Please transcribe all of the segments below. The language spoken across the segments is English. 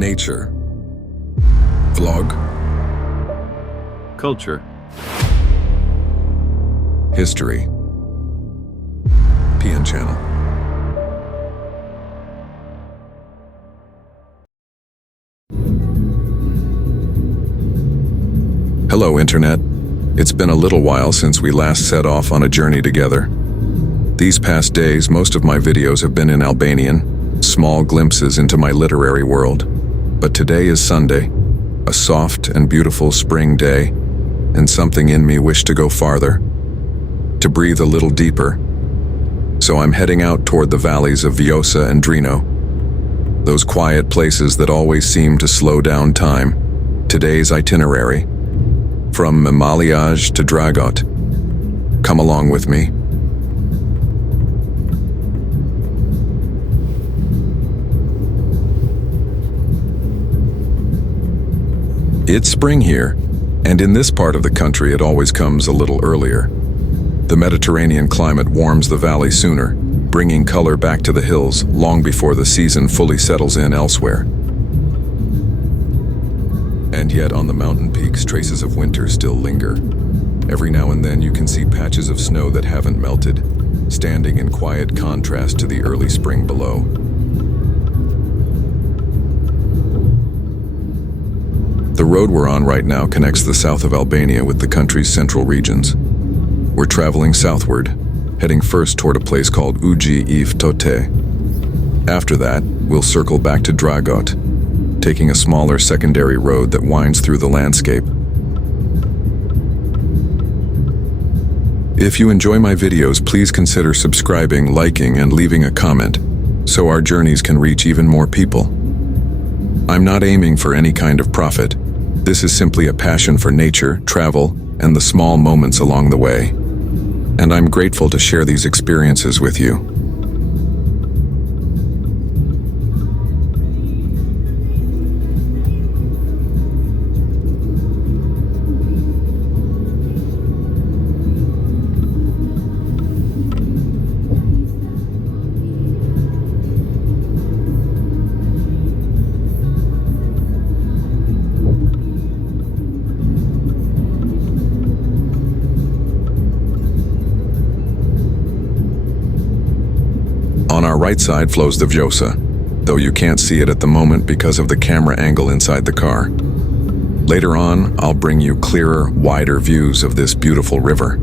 Nature. Vlog. Culture. History. PN channel. Hello, Internet. It's been a little while since we last set off on a journey together. These past days, most of my videos have been in Albanian, small glimpses into my literary world. But today is Sunday, a soft and beautiful spring day, and something in me wished to go farther, to breathe a little deeper. So I'm heading out toward the valleys of Vjosa and Drino, those quiet places that always seem to slow down time. Today's itinerary, from Memaliaj to Dragot. Come along with me. It's spring here, and in this part of the country it always comes a little earlier. The Mediterranean climate warms the valley sooner, bringing color back to the hills long before the season fully settles in elsewhere. And yet on the mountain peaks, traces of winter still linger. Every now and then you can see patches of snow that haven't melted, standing in quiet contrast to the early spring below. The road we're on right now connects the south of Albania with the country's central regions. We're traveling southward, heading first toward a place called Uji I Ftohtë. After that, we'll circle back to Dragot, taking a smaller secondary road that winds through the landscape. If you enjoy my videos, please consider subscribing, liking, and leaving a comment, so our journeys can reach even more people. I'm not aiming for any kind of profit. This is simply a passion for nature, travel, and the small moments along the way. And I'm grateful to share these experiences with you. On our right side flows the Vjosa, though you can't see it at the moment because of the camera angle inside the car. Later on, I'll bring you clearer, wider views of this beautiful river.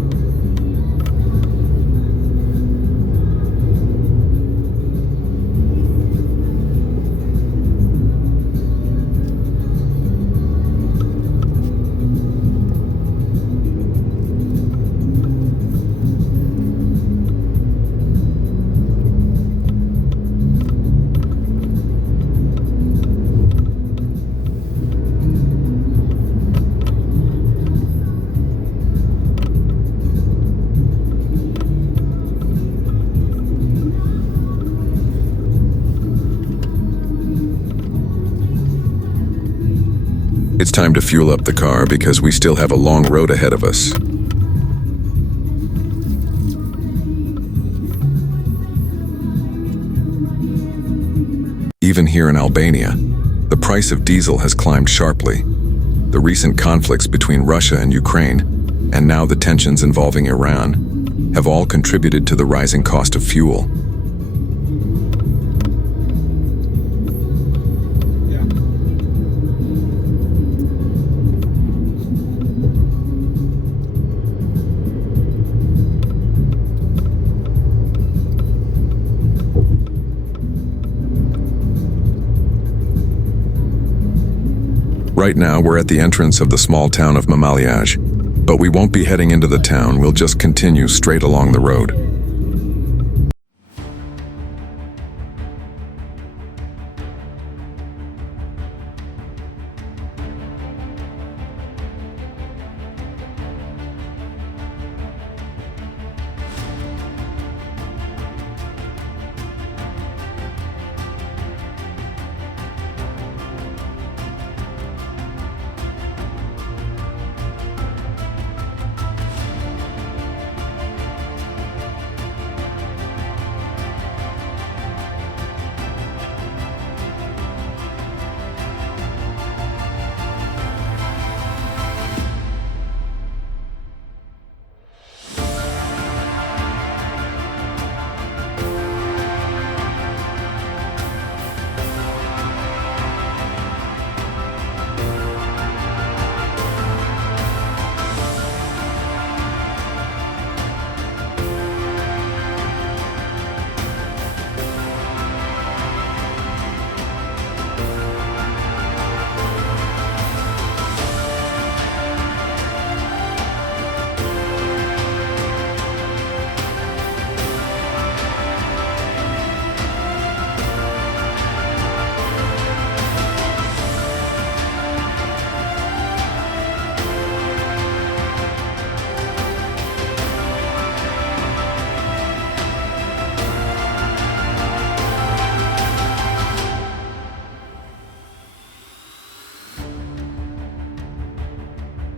It's time to fuel up the car because we still have a long road ahead of us. Even here in Albania, the price of diesel has climbed sharply. The recent conflicts between Russia and Ukraine, and now the tensions involving Iran, have all contributed to the rising cost of fuel. Right now, we're at the entrance of the small town of Memaliaj, but we won't be heading into the town, we'll just continue straight along the road.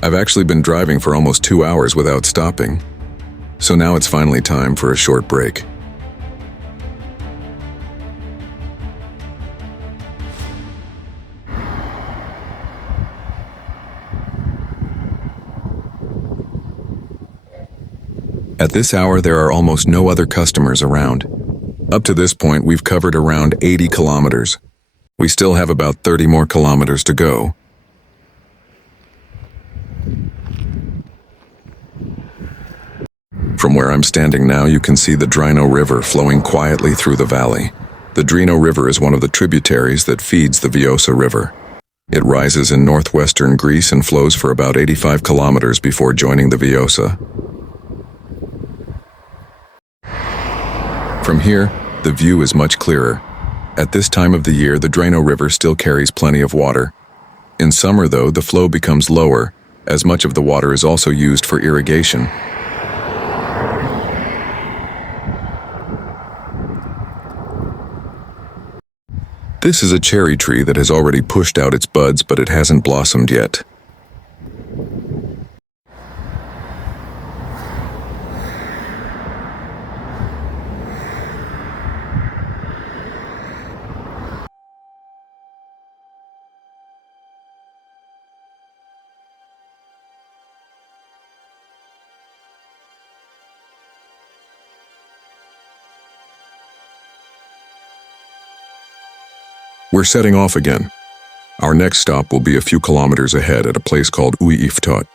I've actually been driving for almost 2 hours without stopping, so now it's finally time for a short break. At this hour, there are almost no other customers around. Up to this point, we've covered around 80 kilometers. We still have about 30 more kilometers to go. From where I'm standing now, you can see the Drino River flowing quietly through the valley. The Drino River is one of the tributaries that feeds the Vjosa River. It rises in northwestern Greece and flows for about 85 kilometers before joining the Vjosa. From here, the view is much clearer. At this time of the year, the Drino River still carries plenty of water. In summer, though, the flow becomes lower, as much of the water is also used for irrigation. This is a cherry tree that has already pushed out its buds, but it hasn't blossomed yet. We're setting off again. Our next stop will be a few kilometers ahead at a place called Uiftot.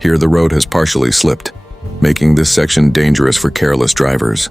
Here the road has partially slipped, making this section dangerous for careless drivers.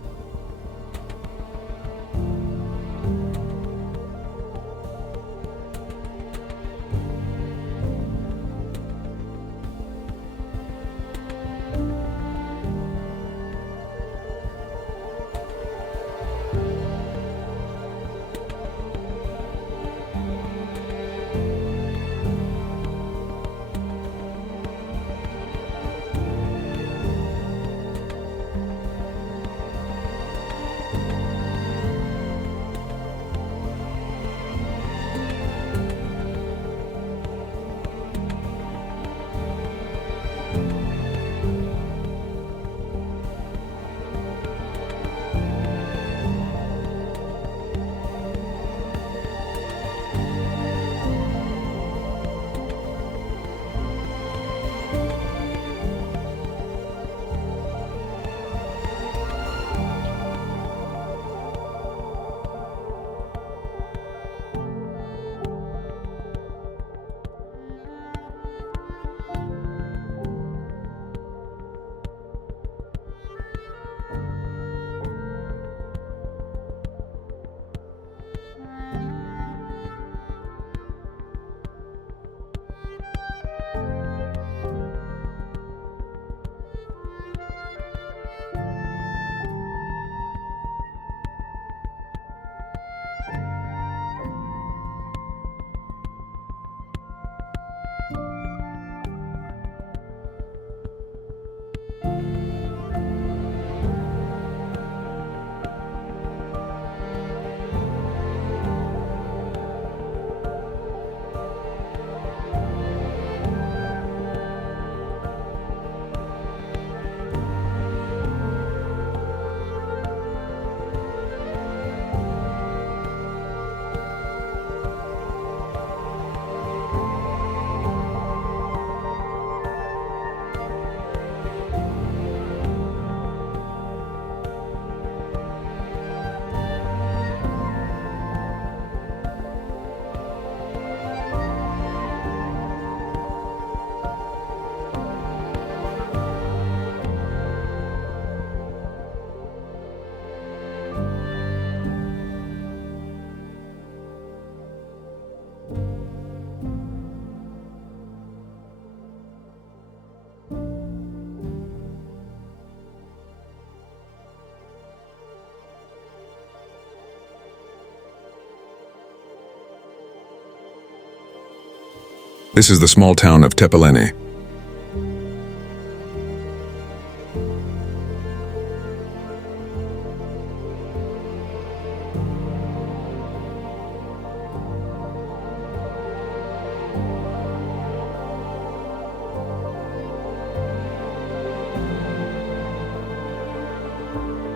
This is the small town of Tepeleni.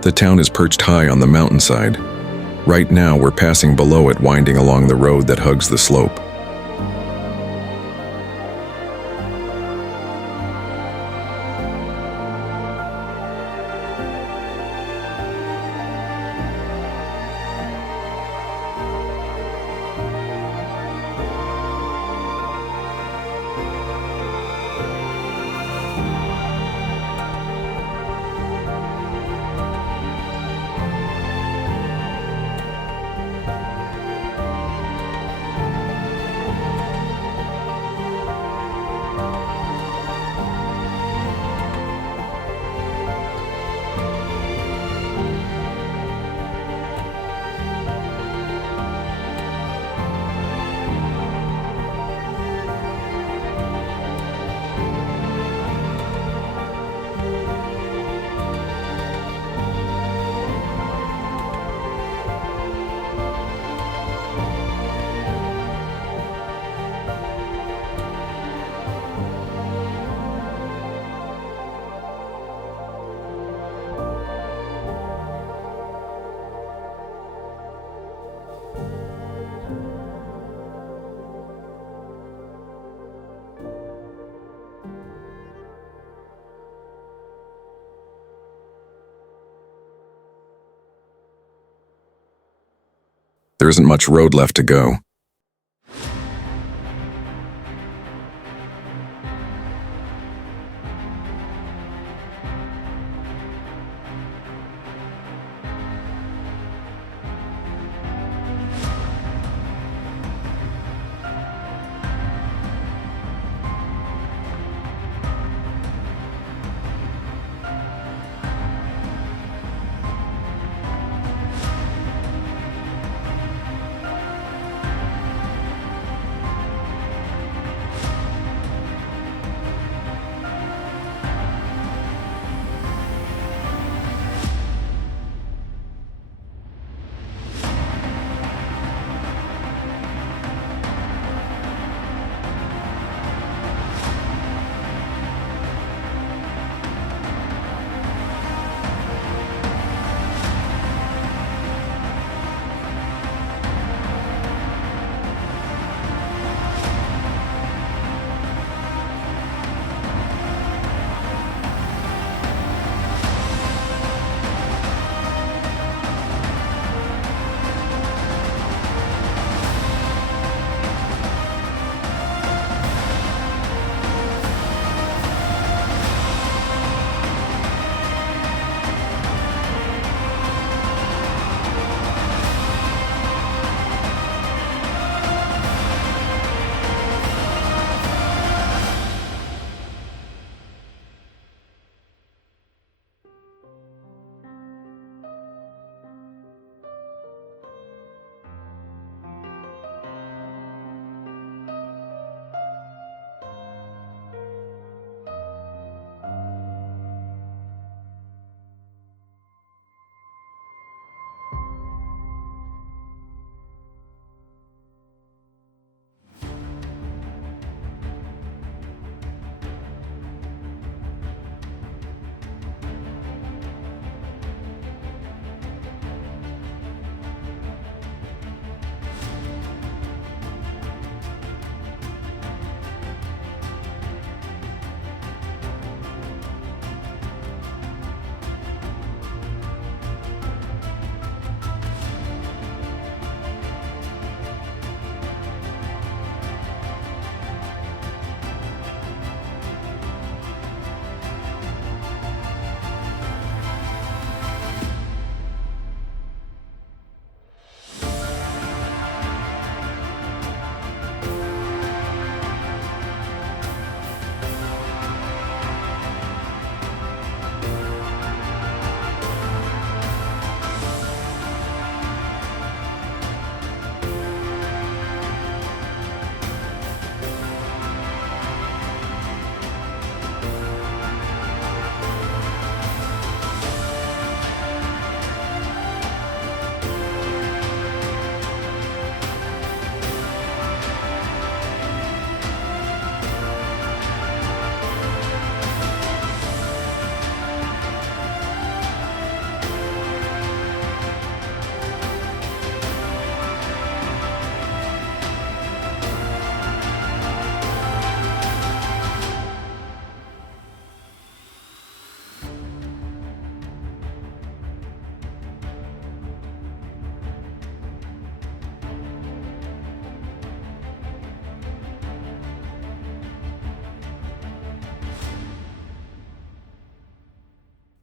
The town is perched high on the mountainside. Right now, we're passing below it, winding along the road that hugs the slope. There isn't much road left to go.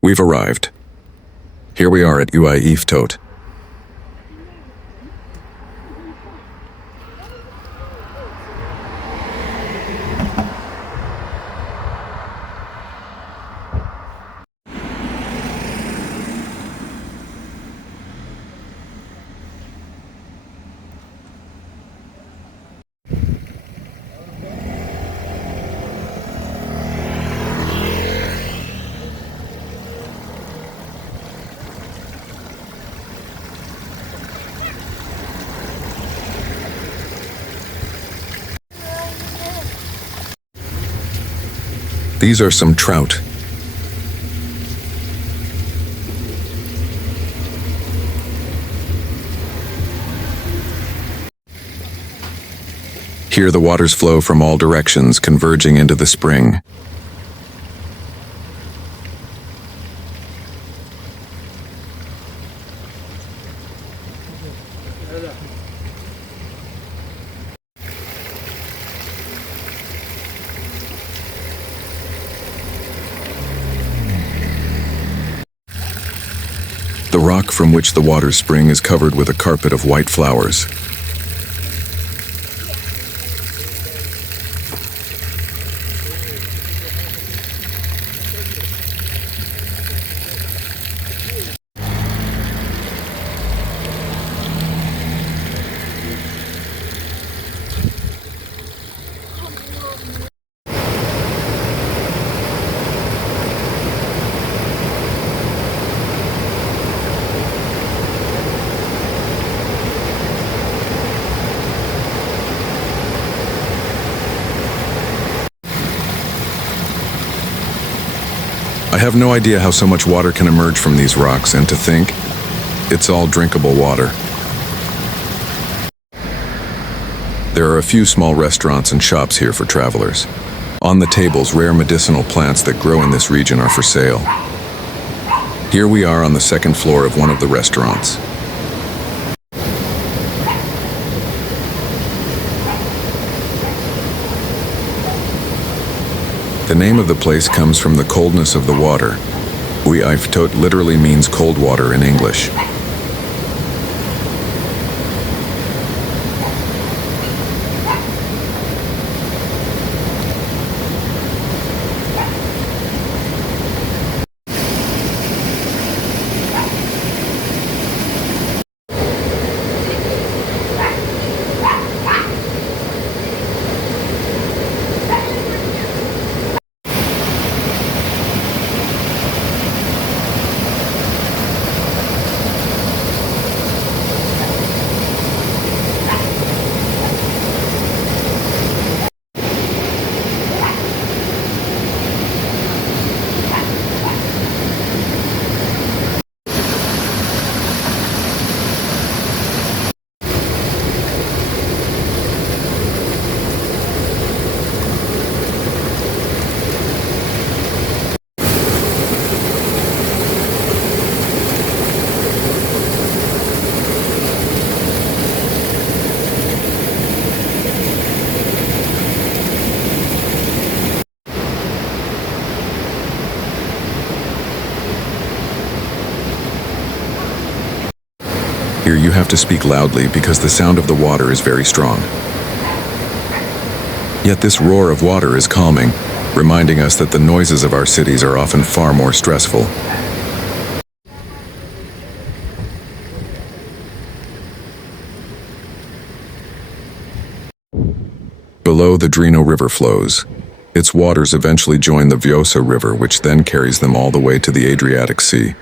We've arrived. Here we are at Uiftot. These are some trout. Here the waters flow from all directions, converging into the spring. The rock from which the waters spring is covered with a carpet of white flowers. I have no idea how so much water can emerge from these rocks, and to think, it's all drinkable water. There are a few small restaurants and shops here for travelers. On the tables, rare medicinal plants that grow in this region are for sale. Here we are on the second floor of one of the restaurants. The name of the place comes from the coldness of the water. Uiftot literally means cold water in English. Here you have to speak loudly because the sound of the water is very strong. Yet this roar of water is calming, reminding us that the noises of our cities are often far more stressful. Below, the Drino River flows. Its waters eventually join the Vjosa River, which then carries them all the way to the Adriatic Sea.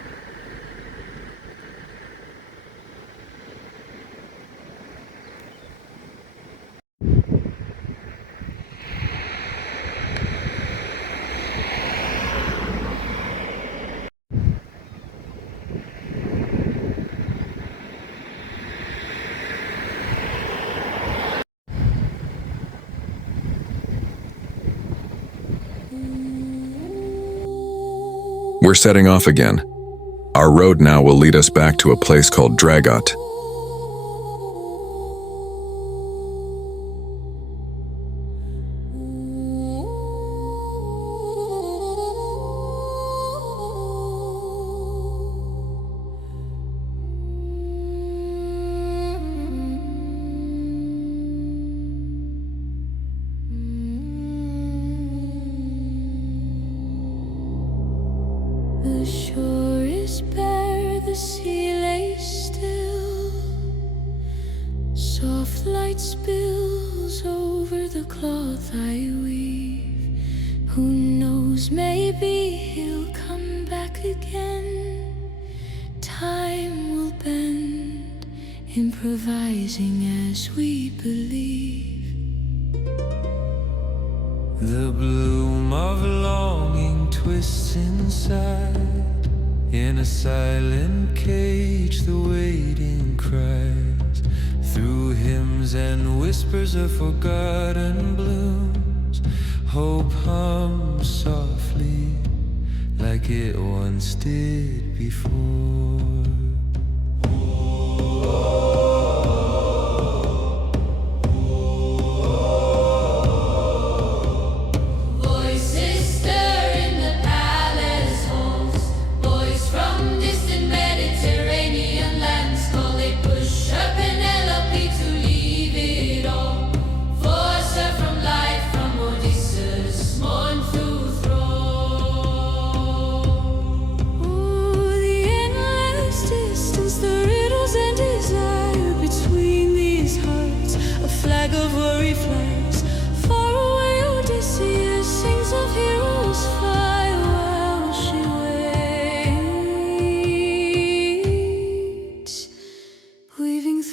We're setting off again. Our road now will lead us back to a place called Dragot. improvising as we believe. The bloom of longing twists inside. In a silent cage the waiting cries. Through hymns and whispers of forgotten blooms, hope hums softly like it once did before.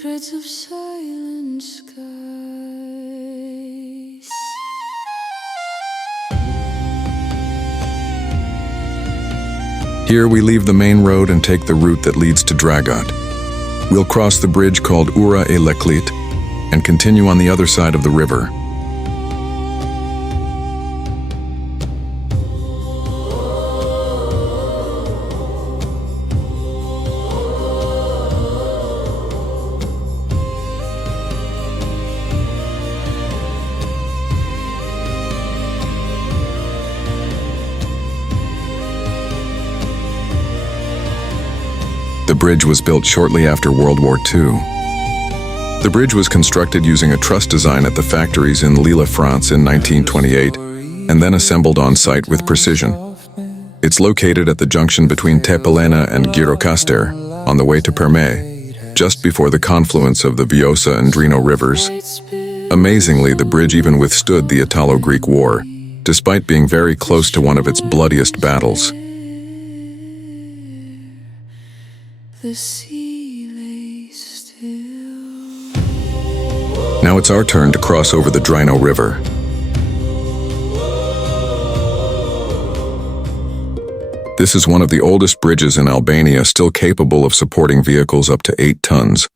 Threads of silent skies. Here we leave the main road and take the route that leads to Dragot. We'll cross the bridge called Ura e Leklit and continue on the other side of the river. The bridge was built shortly after World War II. The bridge was constructed using a truss design at the factories in Lille, France in 1928, and then assembled on site with precision. It's located at the junction between Tepelena and Girocaster, on the way to Perme, just before the confluence of the Vjosa and Drino rivers. Amazingly, the bridge even withstood the Italo-Greek War, despite being very close to one of its bloodiest battles. The sea lay still. Now it's our turn to cross over the Drino River. This is one of the oldest bridges in Albania, still capable of supporting vehicles up to 8 tons.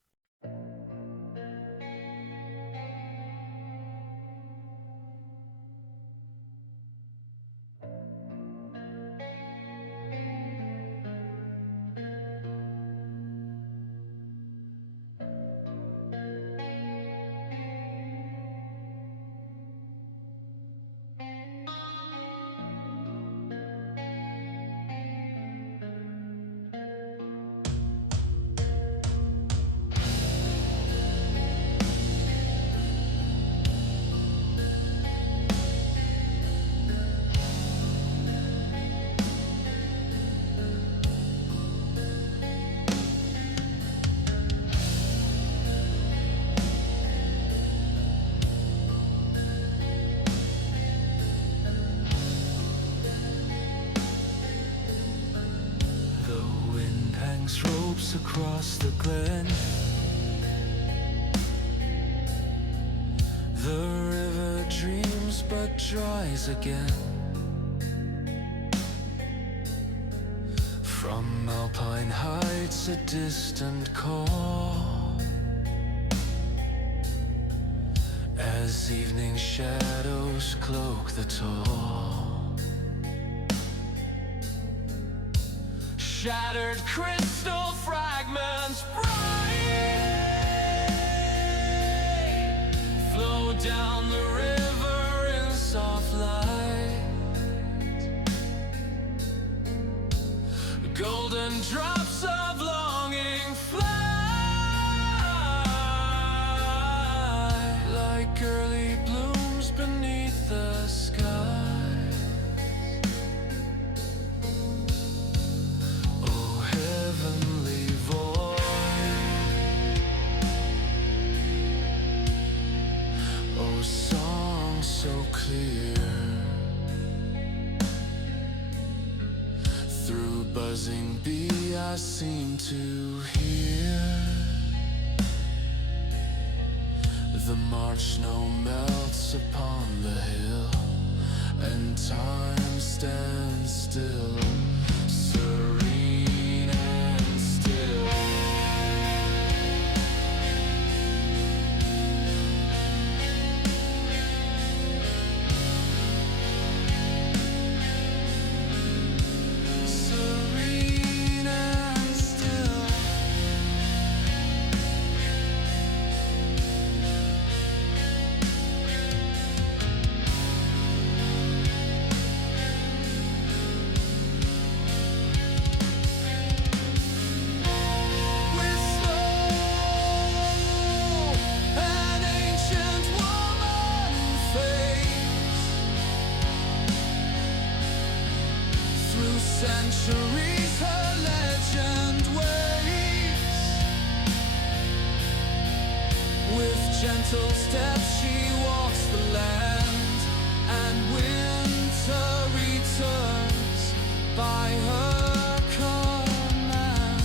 Ropes across the glen. The river dreams but dries again. From alpine heights a distant call, as evening shadows cloak the tall. Shattered crystal fragments bright flow down the river in soft light. Golden drops of longing fly like early blooms beneath the sky. So clear, through buzzing bee I seem to hear The March snow melts upon the hill, and time stands still, serene and still. Serene and still. Centuries her legend waves. With gentle steps she walks the land, and winter returns by her command.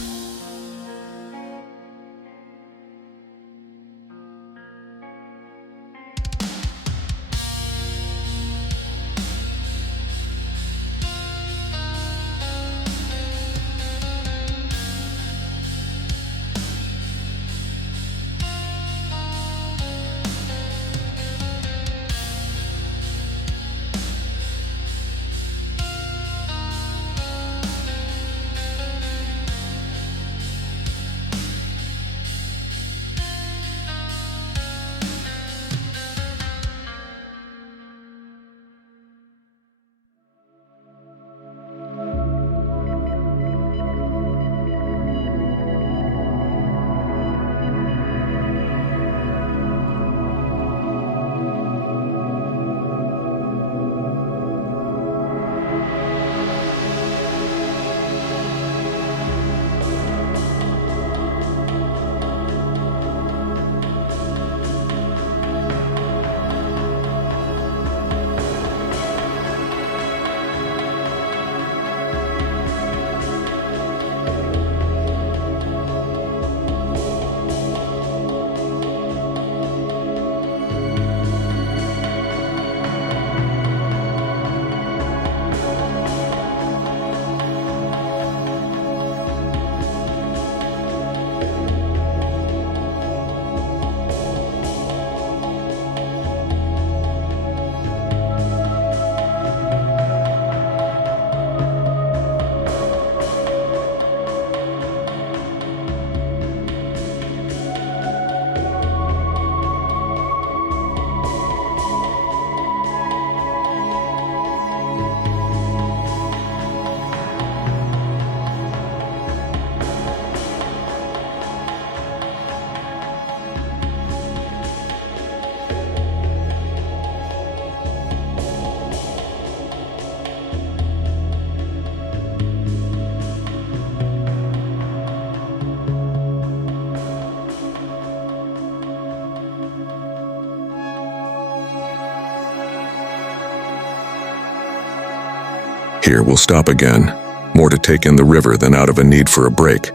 Here we'll stop again, more to take in the river than out of a need for a break.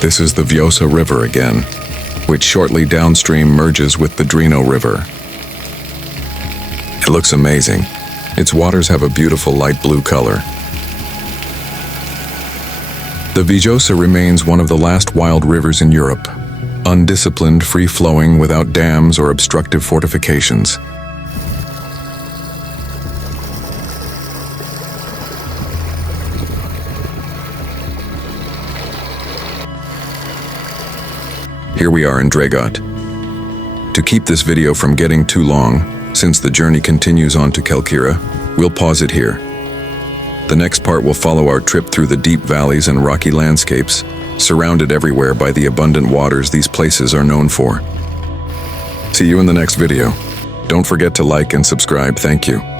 This is the Vjosa River again, which shortly downstream merges with the Drino River. It looks amazing. Its waters have a beautiful light blue color. The Vjosa remains one of the last wild rivers in Europe, undisciplined, free-flowing, without dams or obstructive fortifications. Here we are in Dragot. To keep this video from getting too long, since the journey continues on to Kelkira, we'll pause it here. The next part will follow our trip through the deep valleys and rocky landscapes, surrounded everywhere by the abundant waters these places are known for. See you in the next video. Don't forget to like and subscribe. Thank you.